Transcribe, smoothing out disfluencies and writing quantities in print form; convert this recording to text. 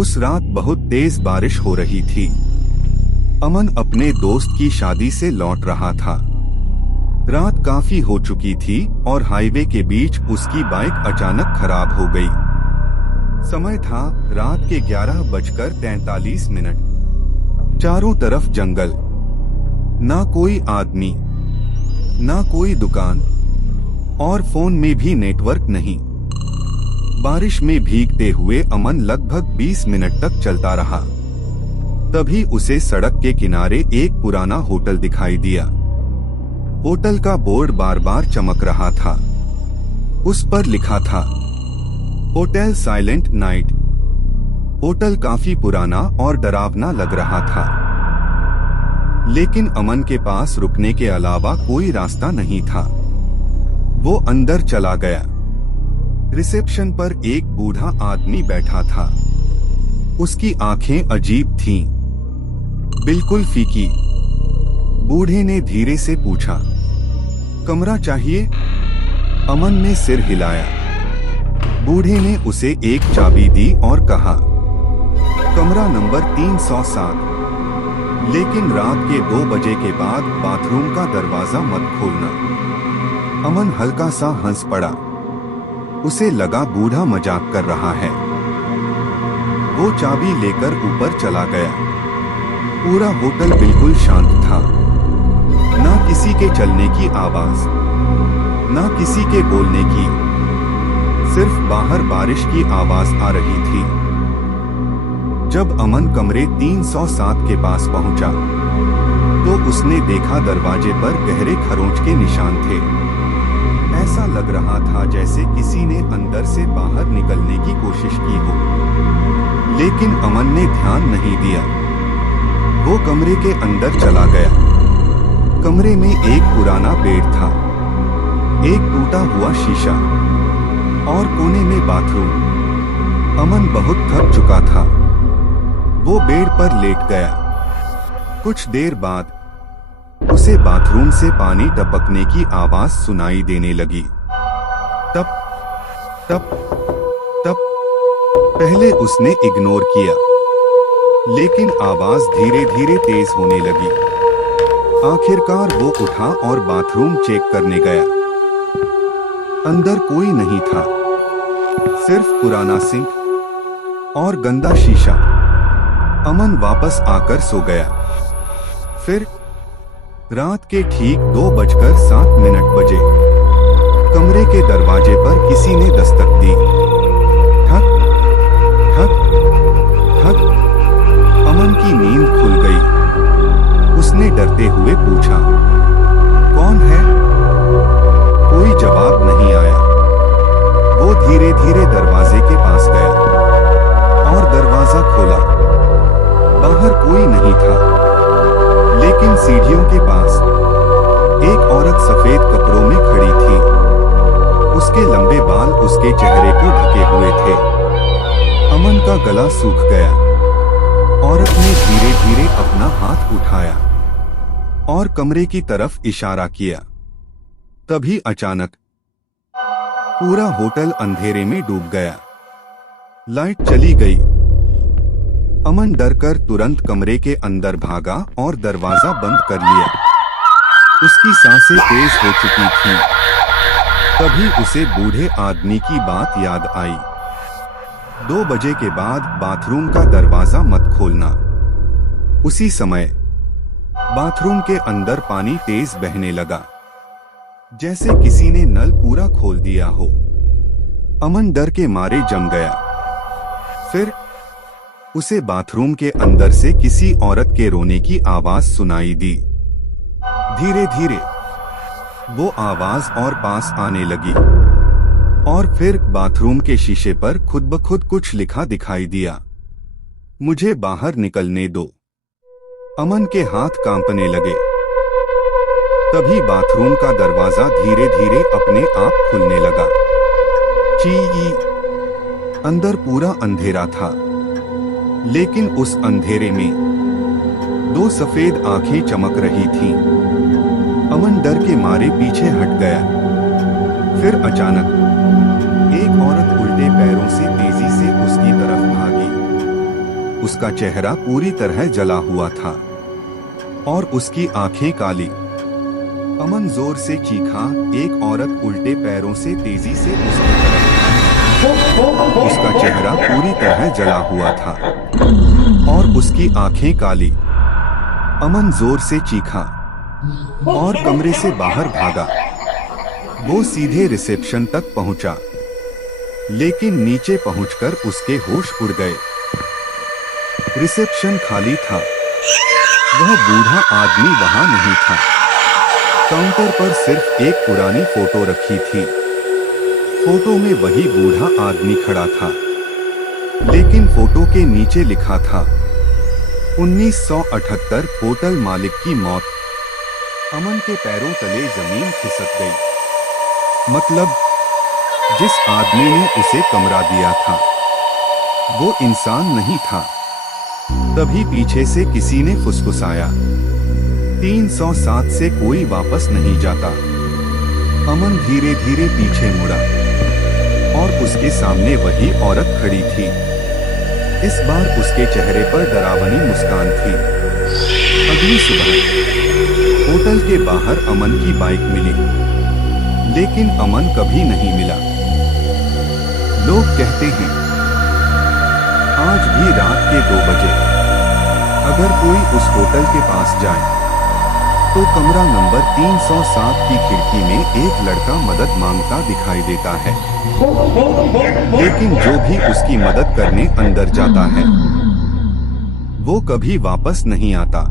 उस रात बहुत तेज बारिश हो रही थी। अमन अपने दोस्त की शादी से लौट रहा था। रात काफी हो चुकी थी और हाईवे के बीच उसकी बाइक अचानक खराब हो गई। समय था रात के 11:43। चारों तरफ जंगल, ना कोई आदमी, ना कोई दुकान और फोन में भी नेटवर्क नहीं। बारिश में भीगते हुए अमन लगभग 20 मिनट तक चलता रहा। तभी उसे सड़क के किनारे एक पुराना होटल दिखाई दिया। होटल का बोर्ड बार बार चमक रहा था। उस पर लिखा था होटल साइलेंट नाइट। होटल काफी पुराना और डरावना लग रहा था, लेकिन अमन के पास रुकने के अलावा कोई रास्ता नहीं था। वो अंदर चला गया। रिसेप्शन पर एक बूढ़ा आदमी बैठा था। उसकी आंखें अजीब थीं, बिल्कुल फीकी। बूढ़े ने धीरे से पूछा, कमरा चाहिए? अमन ने सिर हिलाया। बूढ़े ने उसे एक चाबी दी और कहा, कमरा नंबर 307, लेकिन रात के 2 बजे के बाद बाथरूम का दरवाजा मत खोलना। अमन हल्का सा हंस पड़ा। उसे लगा बूढ़ा मजाक कर रहा है। वो चाबी लेकर ऊपर चला गया। पूरा होटल बिल्कुल शांत था। ना किसी के चलने की आवाज, ना किसी के बोलने की। सिर्फ बाहर बारिश की आवाज आ रही थी। जब अमन कमरे 307 के पास पहुंचा, तो उसने देखा दरवाजे पर गहरे खरोंच के निशान थे। ऐसा लग रहा था जैसे किसी ने अंदर से बाहर निकलने की कोशिश की हो, लेकिन अमन ने ध्यान नहीं दिया। वो कमरे के अंदर चला गया। कमरे में एक पुराना बेड था, एक टूटा हुआ शीशा और कोने में बाथरूम। अमन बहुत थक चुका था। वो बेड पर लेट गया। कुछ देर बाद उसे बाथरूम से पानी टपकने की आवाज सुनाई देने लगी। टप टप टप। पहले उसने इग्नोर किया, लेकिन आवाज धीरे धीरे तेज होने लगी। आखिरकार वो उठा और बाथरूम चेक करने गया। अंदर कोई नहीं था, सिर्फ पुराना सिंक और गंदा शीशा। अमन वापस आकर सो गया। फिर रात के ठीक 2:07 बजे कमरे के दरवाजे पर किसी ने दस्तक दी। ठक ठक ठक। अमन की नींद खुल गई। उसने डरते हुए पूछा, कौन है? कोई जवाब नहीं आया। वो धीरे धीरे दरवाजे के पास गया और दरवाजा खोला। बाहर कोई नहीं था, लेकिन सीढ़ियों के पास एक औरत सफेद कपड़ों में खड़ी थी। उसके लंबे बाल उसके चेहरे को ढके हुए थे। अमन का गला सूख गया। औरत ने धीरे धीरे अपना हाथ उठाया और कमरे की तरफ इशारा किया। तभी अचानक पूरा होटल अंधेरे में डूब गया। लाइट चली गई। अमन डरकर तुरंत कमरे के अंदर भागा और दरवाजा बंद कर लिया। उसकी सांसें तेज हो चुकी थीं। तभी उसे बूढ़े आदमी की बात याद आई। 2 बजे के बाद बाथरूम का दरवाजा मत खोलना। उसी समय बाथरूम के अंदर पानी तेज बहने लगा, जैसे किसी ने नल पूरा खोल दिया हो। अमन डर के मारे जम गया। फिर उसे बाथरूम के अंदर से किसी औरत के रोने की आवाज सुनाई दी। धीरे धीरे वो आवाज और पास आने लगी और फिर बाथरूम के शीशे पर खुद ब खुद कुछ लिखा दिखाई दिया। मुझे बाहर निकलने दो। अमन के हाथ कांपने लगे। तभी बाथरूम का दरवाजा धीरे धीरे अपने आप खुलने लगा। ची। अंदर पूरा अंधेरा था, लेकिन उस अंधेरे में 2 सफेद आंखें चमक रही थीं। अमन डर के मारे पीछे हट गया। फिर अचानक एक औरत उल्टे पैरों से तेजी से उसकी तरफ भागी। उसका चेहरा पूरी तरह जला हुआ था और उसकी आंखें काली। अमन जोर से चीखा। एक औरत उल्टे पैरों से तेजी से उसकी तरफ। उसका चेहरा पूरी तरह जला हुआ था और उसकी आंखें काली। अमन जोर से चीखा और कमरे से बाहर भागा। वो सीधे रिसेप्शन तक पहुंचा, लेकिन नीचे पहुंचकर उसके होश उड़ गए। रिसेप्शन खाली था। वह बूढ़ा आदमी वहां नहीं था। काउंटर पर सिर्फ एक पुरानी फोटो रखी थी। फोटो में वही बूढ़ा आदमी खड़ा था, लेकिन फोटो के नीचे लिखा था 1978 होटल मालिक की मौत। अमन के पैरों तले जमीन खिसक गई। मतलब जिस आदमी ने उसे कमरा दिया था वो इंसान नहीं था। तभी पीछे से किसी ने फुसफुसाया, 307 से कोई वापस नहीं जाता। अमन धीरे धीरे पीछे मुड़ा और उसके सामने वही औरत खड़ी थी। इस बार उसके चेहरे पर डरावनी मुस्कान थी। अगली सुबह होटल के बाहर अमन की बाइक मिली, लेकिन अमन कभी नहीं मिला। लोग कहते हैं आज भी रात के 2 बजे अगर कोई उस होटल के पास जाए तो कमरा नंबर 307 की खिड़की में एक लड़का मदद मांगता दिखाई देता है। लेकिन जो भी उसकी मदद करने अंदर जाता है वो कभी वापस नहीं आता।